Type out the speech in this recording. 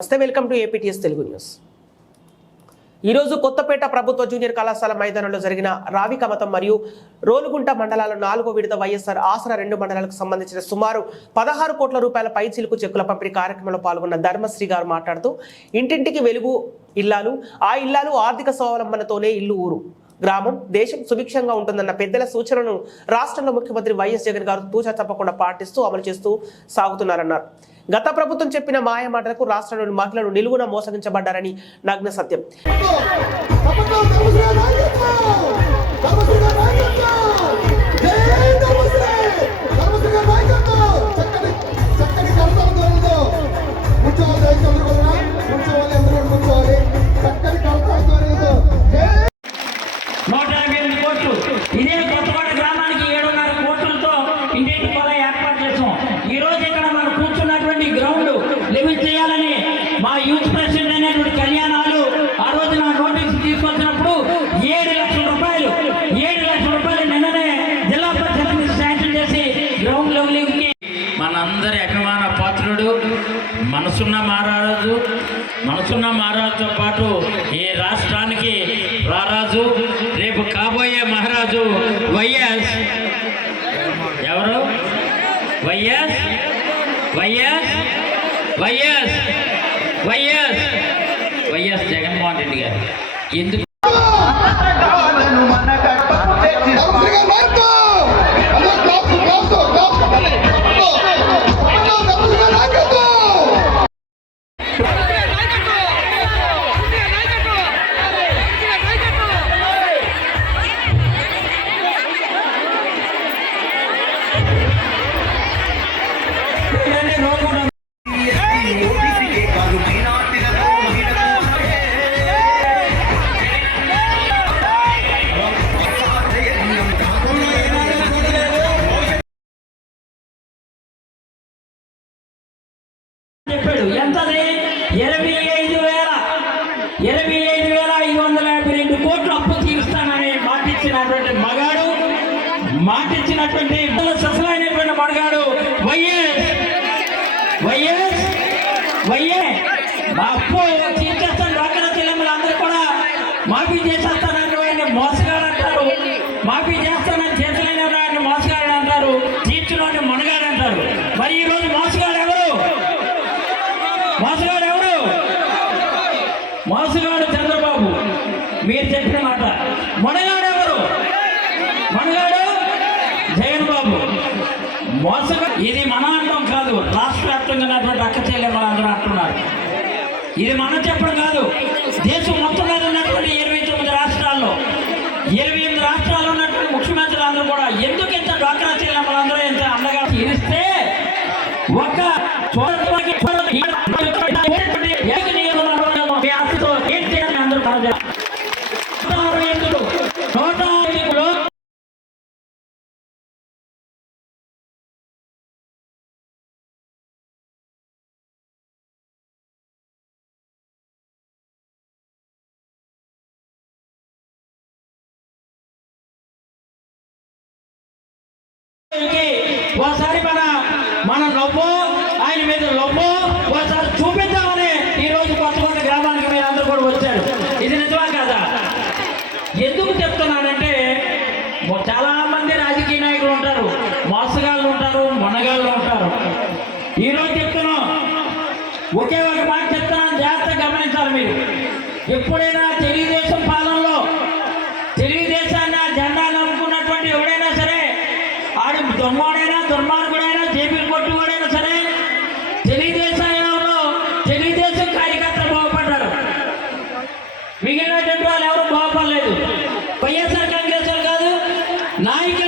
నమస్తే welcome to APTS Telugu news. ఈరోజు కొత్తపేట ప్రభుత్వ జూనియర్ కళాశాల మైదానంలో జరిగిన రావికమతం మరియు రోలుగుంట మండలాల నాలుగో విడత వైఎస్ఆర్ ఆసరా రెండు మండలాలకు సంబంధించిన సుమారు పదహారు కోట్ల రూపాయల పై చిలుకు చెక్కుల పంపిణీ కార్యక్రమంలో పాల్గొన్న ధర్మశ్రీ గారు మాట్లాడుతూ ఇంటింటికి వెలుగు ఇల్లాలు ఆ ఇల్లాలు ఆర్థిక స్వావలంబనతోనే ఇల్లు ఊరు. గ్రామం దేశం సుభిక్షంగా ఉంటుందన్న పెద్దల సూచనను రాష్ట్రంలో ముఖ్యమంత్రి వైఎస్ జగన్ గారు తూచా తప్పకుండా పాటిస్తూ అమలు చేస్తూ సాగుతున్నారన్నారు. గత ప్రభుత్వం చెప్పిన మాయ మాటలకు రాష్ట్రంలోని మహిళలు నిలువున మోసగించబడ్డారని నగ్న సత్యం. మనసున్న మహారాజు మనసున్న మహారాజుతో పాటు ఈ రాష్ట్రానికి రారాజు రేపు కాబోయే మహారాజు వైఎస్. ఎవరు? YS? YS? YS? YS? YS Jaganmohan Reddy garu. ఎందుకు? మాటిచ్చినటువంటి మగాడు మాటిచ్చినటువంటి సఫలమైనటువంటి మగాడు వైఎస్ వైఎస్ వైఎస్. మా అప్పు తీర్చేస్తాను రాకడ చెల్లెమ్మలు అందరూ కూడా మాఫీ చేసేస్తానంటే ఆయన మోసగాడు అంటారు. మాఫీ చేస్తానని చేతులైన ఆయన మోసగాడు అంటారు తీర్చులోని మునగాడు అంటారు. మరి ఈరోజు మోసగాడు ఎవరు మోసగాడు చంద్రబాబు మీరు చెప్పిన మాట మునగాడు ఎవరు మునగాడు జగన్ బాబు మోసగా ఇది మన అంటాం కాదు. రాష్ట్ర వ్యాప్తంగా ఉన్నటువంటి అక్క చెల్లెమ్మలు అందరూ అంటున్నారు. ఇది మనం చెప్పడం కాదు. దేశం మొత్తం ఒకసారి మన మన నవ్వు ఆయన మీద నవ్వు ఒకసారి చూపిద్దామని ఈ రోజు కొత్తకొండ గ్రామానికి మీరు అందరూ కూడా వచ్చారు. ఇది నిజమా కాదా? ఎందుకు చెప్తున్నానంటే మొ- చాలా మంది రాజకీయ నాయకులు ఉంటారు మోసగాళ్ళు ఉంటారు మొనగాళ్ళు ఉంటారు. ఈ రోజు చెప్తున్నాం. ఒకే ఒక మాట చెప్తున్నాను జాగ్రత్తగా గమనించాలి మీరు. ఎప్పుడైనా తెలుగుదేశం పాలనలో ఆడు దొంగవాడైనా దుర్మార్గుడైనా జేబీ కొట్టువాడైనా సరే తెలుగుదేశంలో తెలుగుదేశం కార్యకర్తలు బాగుపడ్డారు. మిగిలినటువంటి వాళ్ళు ఎవరు బాగుపడలేదు. వైఎస్ఆర్ కాంగ్రెస్ కాదు నాయకులు